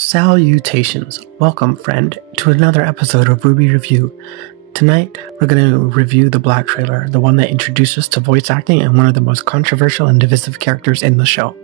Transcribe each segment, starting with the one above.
Salutations! Welcome, friend, to another episode of RWBY Review. Tonight, we're going to review the Black trailer, the one that introduced us to voice acting and one of the most controversial and divisive characters in the show.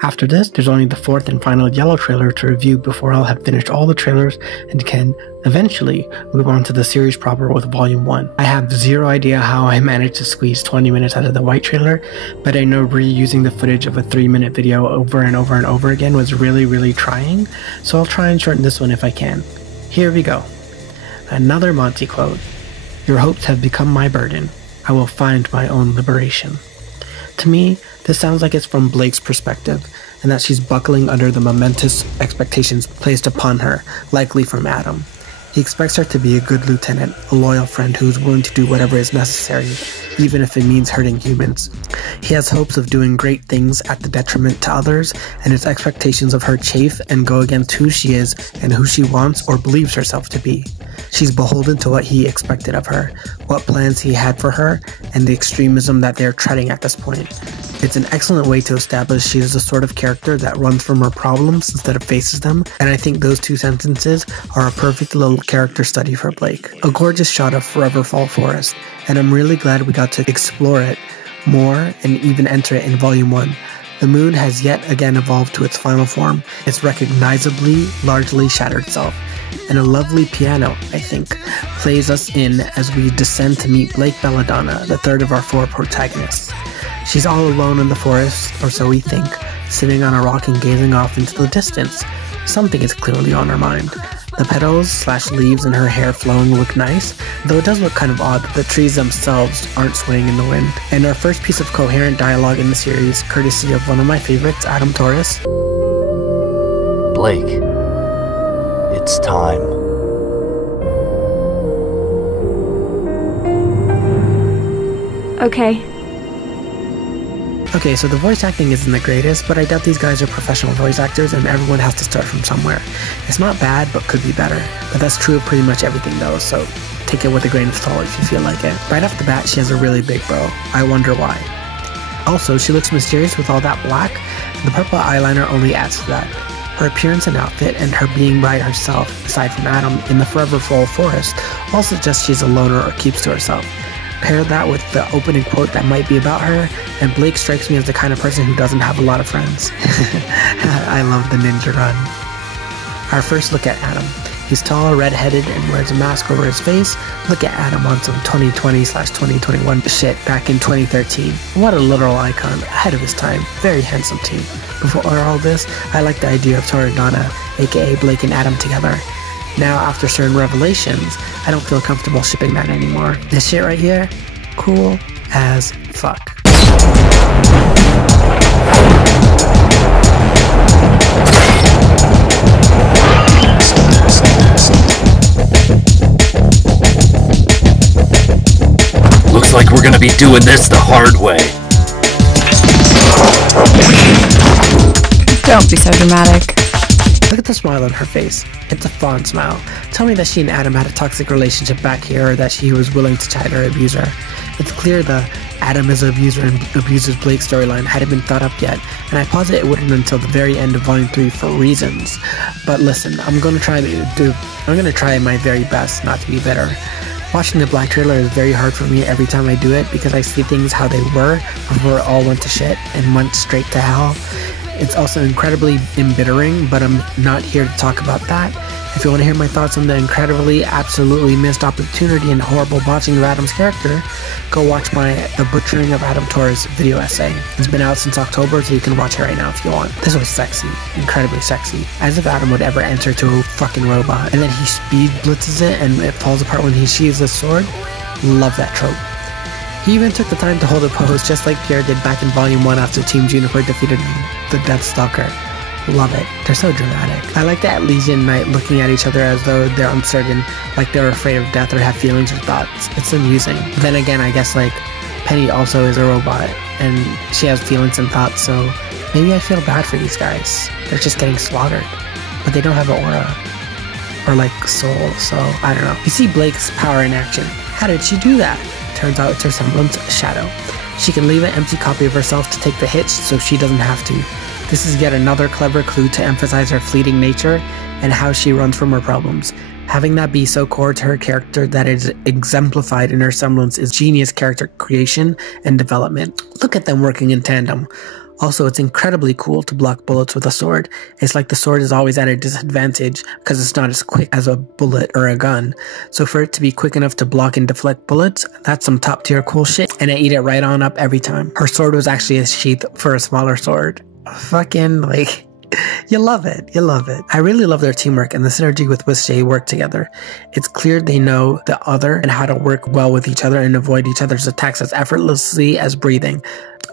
After this, there's only the fourth and final yellow trailer to review before I'll have finished all the trailers and can eventually move on to the series proper with Volume 1. I have zero idea how I managed to squeeze 20 minutes out of the white trailer, but I know reusing the footage of a 3-minute video over and over and over again was really trying, so I'll try and shorten this one if I can. Here we go. Another Monty quote. Your hopes have become my burden. I will find my own liberation. To me, this sounds like it's from Blake's perspective, and that she's buckling under the momentous expectations placed upon her, likely from Adam. He expects her to be a good lieutenant, a loyal friend who's willing to do whatever is necessary, even if it means hurting humans. He has hopes of doing great things at the detriment to others, and his expectations of her chafe and go against who she is and who she wants or believes herself to be. She's beholden to what he expected of her, what plans he had for her, and the extremism that they're treading at this point. It's an excellent way to establish she is the sort of character that runs from her problems instead of faces them, and I think those two sentences are a perfect little character study for Blake. A gorgeous shot of Forever Fall Forest, and I'm really glad we got to explore it more and even enter it in Volume 1. The moon has yet again evolved to its final form, its recognizably largely shattered self. And a lovely piano, I think, plays us in as we descend to meet Blake Belladonna, the third of our four protagonists. She's all alone in the forest, or so we think, sitting on a rock and gazing off into the distance. Something is clearly on her mind. The petals/leaves in her hair flowing look nice, though it does look kind of odd that the trees themselves aren't swaying in the wind. And our first piece of coherent dialogue in the series, courtesy of one of my favorites, Adam Torres. Blake, it's time. Okay, so the voice acting isn't the greatest, but I doubt these guys are professional voice actors and everyone has to start from somewhere. It's not bad, but could be better. But that's true of pretty much everything though, so take it with a grain of salt if you feel like it. Right off the bat, she has a really big bow. I wonder why. Also, she looks mysterious with all that black. The purple eyeliner only adds to that. Her appearance and outfit, and her being by herself, aside from Adam, in the Forever Fall Forest, all suggests she's a loner or keeps to herself. Pair that with the opening quote that might be about her, and Blake strikes me as the kind of person who doesn't have a lot of friends. I love the ninja run. Our first look at Adam. He's tall, red-headed, and wears a mask over his face. Look at Adam on some 2020/2021 shit back in 2013. What a literal icon, ahead of his time. Very handsome too. Before all this, I like the idea of Toradana, aka Blake and Adam together. Now, after certain revelations, I don't feel comfortable shipping that anymore. This shit right here, cool as fuck. Looks like we're gonna be doing this the hard way. Don't be so dramatic. Look at the smile on her face. It's a fond smile. Tell me that she and Adam had a toxic relationship back here, or that she was willing to try to abuse her. It's clear the Adam is an abuser and abuses Blake storyline hadn't been thought up yet, and I posit it wouldn't until the very end of Volume 3 for reasons. But listen, I'm gonna try my very best not to be bitter. Watching the Black trailer is very hard for me every time I do it because I see things how they were before it all went to shit and went straight to hell. It's also incredibly embittering, but I'm not here to talk about that. If you want to hear my thoughts on the incredibly, absolutely missed opportunity and horrible botching of Adam's character, go watch my The Butchering of Adam Torres video essay. It's been out since October, so you can watch it right now if you want. This was sexy, incredibly sexy. As if Adam would ever answer to a fucking robot. And then he speed blitzes it and it falls apart when he sheathes his sword. Love that trope. He even took the time to hold a pose just like Pierre did back in Volume 1 after Team Juniper defeated the Deathstalker. Love it. They're so dramatic. I like that Legion and Knight looking at each other as though they're uncertain, like they're afraid of death or have feelings or thoughts. It's amusing. But then again, I guess like Penny also is a robot and she has feelings and thoughts, so maybe I feel bad for these guys. They're just getting slaughtered, but they don't have an aura or like soul, so I don't know. You see Blake's power in action. How did she do that? Turns out it's her semblance, Shadow. She can leave an empty copy of herself to take the hits so she doesn't have to. This is yet another clever clue to emphasize her fleeting nature and how she runs from her problems. Having that be so core to her character that it is exemplified in her semblance is genius character creation and development. Look at them working in tandem. Also, it's incredibly cool to block bullets with a sword. It's like the sword is always at a disadvantage because it's not as quick as a bullet or a gun. So for it to be quick enough to block and deflect bullets, that's some top tier cool shit, and I eat it right on up every time. Her sword was actually a sheath for a smaller sword. Fucking, like... You love it. You love it. I really love their teamwork and the synergy with which they work together. It's clear they know the other and how to work well with each other and avoid each other's attacks as effortlessly as breathing.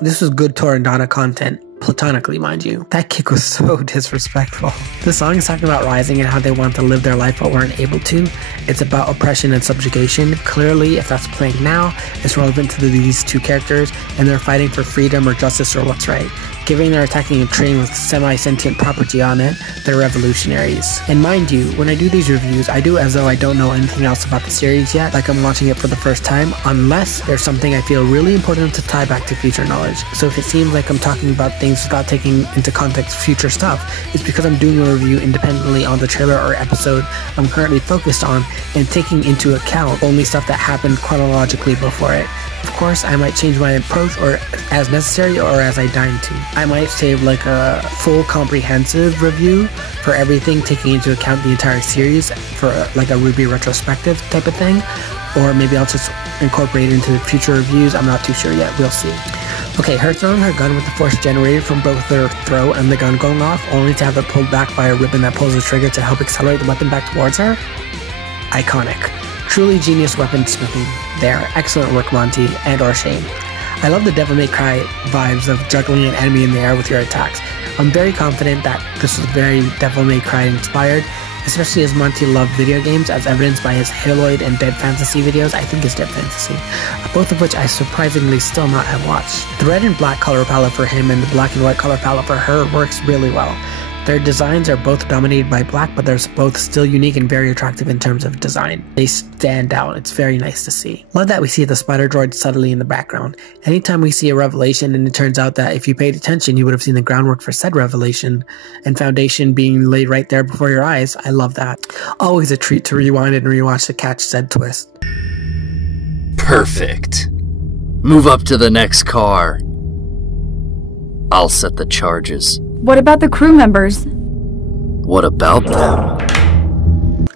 This was good Tor and Donna content. Platonically, mind you. That kick was so disrespectful. The song is talking about rising and how they want to live their life but weren't able to. It's about oppression and subjugation. Clearly, if that's playing now, it's relevant to these two characters and they're fighting for freedom or justice or what's right. Given they're attacking a train with semi-sentient property on it, they're revolutionaries. And mind you, when I do these reviews, I do as though I don't know anything else about the series yet, like I'm watching it for the first time, unless there's something I feel really important to tie back to future knowledge. So if it seems like I'm talking about things without taking into context future stuff, it's because I'm doing a review independently on the trailer or episode I'm currently focused on and taking into account only stuff that happened chronologically before it. Of course, I might change my approach or as necessary or as I deign to. I might save like a full comprehensive review for everything, taking into account the entire series for like a RWBY retrospective type of thing. Or maybe I'll just incorporate it into future reviews. I'm not too sure yet. We'll see. Okay, her throwing her gun with the force generated from both her throw and the gun going off, only to have it pulled back by a ribbon that pulls the trigger to help accelerate the weapon back towards her. Iconic. Truly genius weaponsmithing there. Excellent work, Monty and or Shane. I love the Devil May Cry vibes of juggling an enemy in the air with your attacks. I'm very confident that this was very Devil May Cry inspired, especially as Monty loved video games, as evidenced by his Haloid and Dead Fantasy videos. I think it's Dead Fantasy, both of which I surprisingly still not have watched. The red and black color palette for him and the black and white color palette for her works really well. Their designs are both dominated by black, but they're both still unique and very attractive in terms of design. They stand out. It's very nice to see. Love that we see the spider droid subtly in the background. Anytime we see a revelation and it turns out that if you paid attention, you would have seen the groundwork for said revelation and foundation being laid right there before your eyes, I love that. Always a treat to rewind and rewatch to catch said twist. Perfect. Move up to the next car. I'll set the charges. What about the crew members? What about them?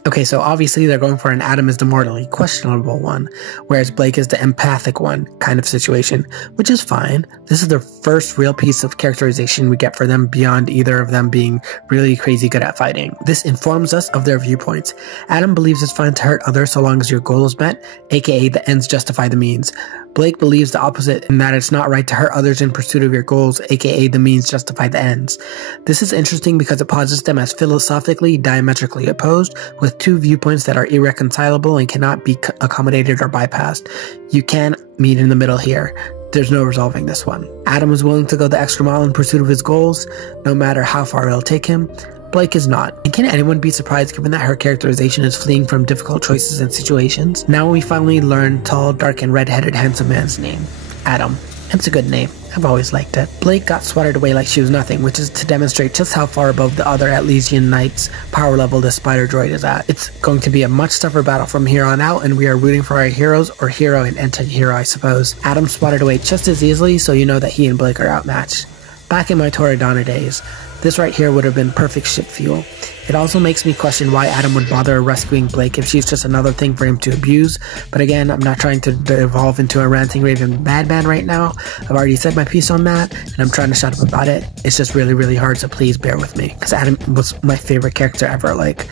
Okay, so obviously they're going for an Adam is the mortally questionable one, whereas Blake is the empathic one kind of situation, which is fine. This is the first real piece of characterization we get for them beyond either of them being really crazy good at fighting. This informs us of their viewpoints. Adam believes it's fine to hurt others so long as your goal is met, aka the ends justify the means. Blake believes the opposite in that it's not right to hurt others in pursuit of your goals, aka the means justify the ends. This is interesting because it posits them as philosophically diametrically opposed, with two viewpoints that are irreconcilable and cannot be accommodated or bypassed. You can't meet in the middle here. There's no resolving this one. Adam is willing to go the extra mile in pursuit of his goals, no matter how far it'll take him. Blake is not. And can anyone be surprised given that her characterization is fleeing from difficult choices and situations? Now we finally learn tall, dark, and red-headed handsome man's name. Adam. It's a good name. I've always liked it. Blake got swatted away like she was nothing, which is to demonstrate just how far above the other Atlesian Knights power level this spider droid is at. It's going to be a much tougher battle from here on out, and we are rooting for our heroes, or hero and anti-hero I suppose. Adam swatted away just as easily, so you know that he and Blake are outmatched. Back in my Toradana days, this right here would have been perfect ship fuel. It also makes me question why Adam would bother rescuing Blake if she's just another thing for him to abuse, but again, I'm not trying to devolve into a ranting raving madman right now. I've already said my piece on that, and I'm trying to shut up about it. It's just really, really hard, so please bear with me, because Adam was my favorite character ever, like,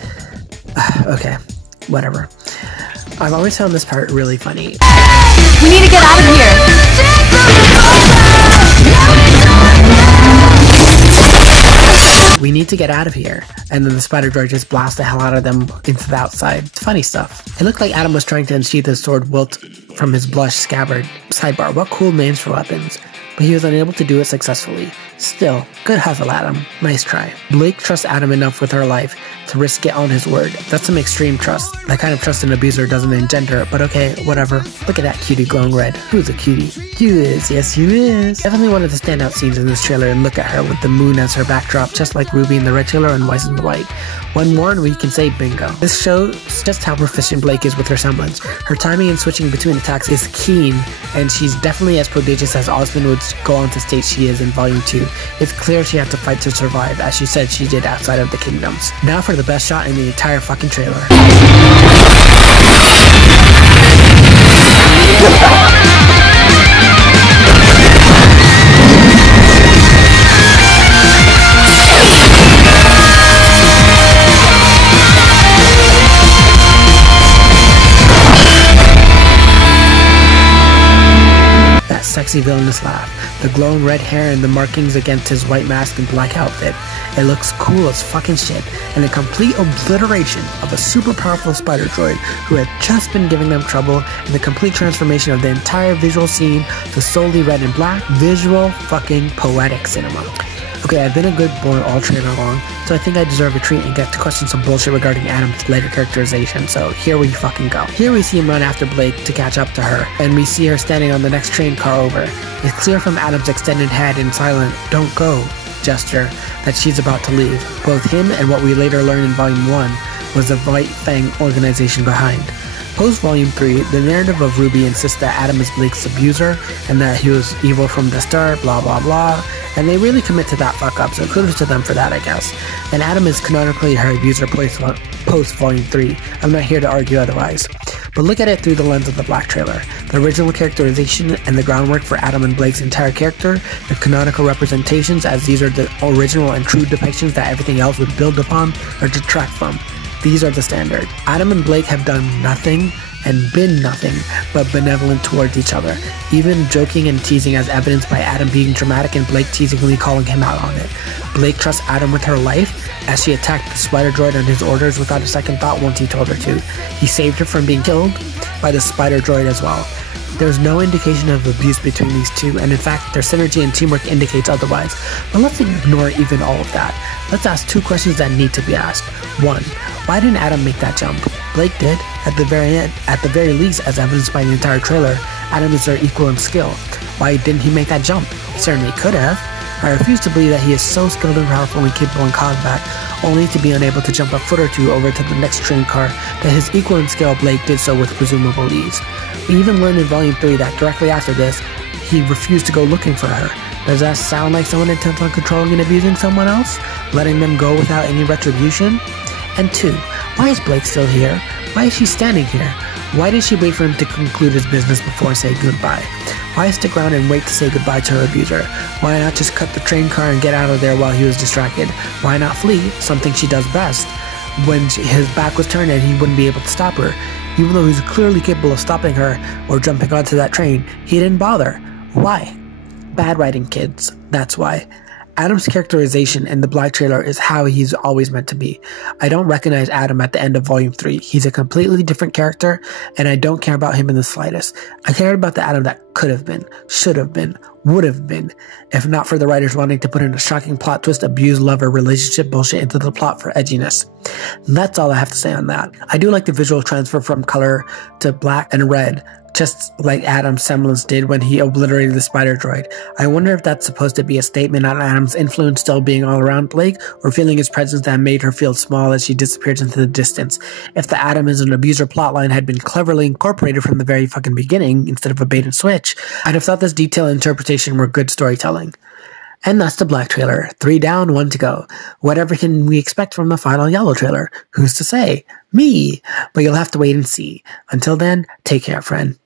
okay, whatever. I've always found this part really funny. We need to get out of here! We need to get out of here. And then the spider droid just blasts the hell out of them into the outside. It's funny stuff. It looked like Adam was trying to unsheath his sword wilt from his blush scabbard. Sidebar, what cool names for weapons. but he was unable to do it successfully. Still, good hustle, Adam. Nice try. Blake trusts Adam enough with her life to risk it on his word. That's some extreme trust. That kind of trust an abuser doesn't engender, but okay, whatever. Look at that cutie glowing red. Who's a cutie? You is, yes you is. Definitely one of the standout scenes in this trailer, and look at her with the moon as her backdrop, just like Ruby in the red trailer and Weiss in the white. One more and we can say bingo. This shows just how proficient Blake is with her semblance. Her timing and switching between attacks is keen, and she's definitely as prodigious as Osmond would go on to state she is in Volume 2. It's clear she had to fight to survive, as she said she did outside of the kingdoms. Now for the best shot in the entire fucking trailer. Sexy villainous laugh, the glowing red hair and the markings against his white mask and black outfit. It looks cool as fucking shit, and a complete obliteration of a super powerful spider droid who had just been giving them trouble, and the complete transformation of the entire visual scene to solely red and black. Visual fucking poetic cinema. Okay, I've been a good boy all trailer long, so I think I deserve a treat and get to question some bullshit regarding Adam's later characterization, so here we fucking go. Here we see him run after Blake to catch up to her, and we see her standing on the next train car over. It's clear from Adam's extended head and silent, "don't go" gesture that she's about to leave. Both him and what we later learn in Volume 1 was the White Fang organization behind. Post Volume 3, the narrative of RWBY insists that Adam is Blake's abuser and that he was evil from the start, blah blah blah, and they really commit to that fuck up, so kudos to them for that, I guess. And Adam is canonically her abuser post Volume 3. I'm not here to argue otherwise. But look at it through the lens of the Black trailer. The original characterization and the groundwork for Adam and Blake's entire character, the canonical representations as these are the original and true depictions that everything else would build upon or detract from. These are the standard. Adam and Blake have done nothing and been nothing but benevolent towards each other, even joking and teasing as evidenced by Adam being dramatic and Blake teasingly calling him out on it. Blake trusts Adam with her life as she attacked the spider droid on his orders without a second thought once he told her to. He saved her from being killed by the spider droid as well. There's no indication of abuse between these two, and in fact, their synergy and teamwork indicates otherwise. But let's ignore even all of that. Let's ask two questions that need to be asked. 1. Why didn't Adam make that jump? Blake did. At the very least, as evidenced by the entire trailer, Adam is their equal in skill. Why didn't he make that jump? He certainly could have. I refuse to believe that he is so skilled and powerful and capable in combat, only to be unable to jump a foot or two over to the next train car, that his equal in skill Blake did so with presumable ease. We even learned in Volume 3 that directly after this, he refused to go looking for her. Does that sound like someone intent on controlling and abusing someone else? Letting them go without any retribution? And 2, why is Blake still here? Why is she standing here? Why did she wait for him to conclude his business before saying goodbye? Why stick around and wait to say goodbye to her abuser? Why not just cut the train car and get out of there while he was distracted? Why not flee, something she does best? When his back was turned and he wouldn't be able to stop her. Even though he's clearly capable of stopping her or jumping onto that train, he didn't bother. Why? Bad writing, kids. That's why. Adam's characterization in the Black trailer is how he's always meant to be. I don't recognize Adam at the end of Volume 3. He's a completely different character, and I don't care about him in the slightest. I cared about the Adam that could have been, should have been, would have been, if not for the writers wanting to put in a shocking plot twist, abuse-lover relationship bullshit into the plot for edginess. And that's all I have to say on that. I do like the visual transfer from color to black and red, just like Adam's semblance did when he obliterated the spider droid. I wonder if that's supposed to be a statement on Adam's influence still being all around Blake, or feeling his presence that made her feel small as she disappeared into the distance. If the Adam is an abuser plotline had been cleverly incorporated from the very fucking beginning, instead of a bait and switch, I'd have thought this detailed interpretation were good storytelling. And that's the Black trailer. 3 down, 1 to go. Whatever can we expect from the final Yellow trailer? Who's to say? Me! But you'll have to wait and see. Until then, take care, friend.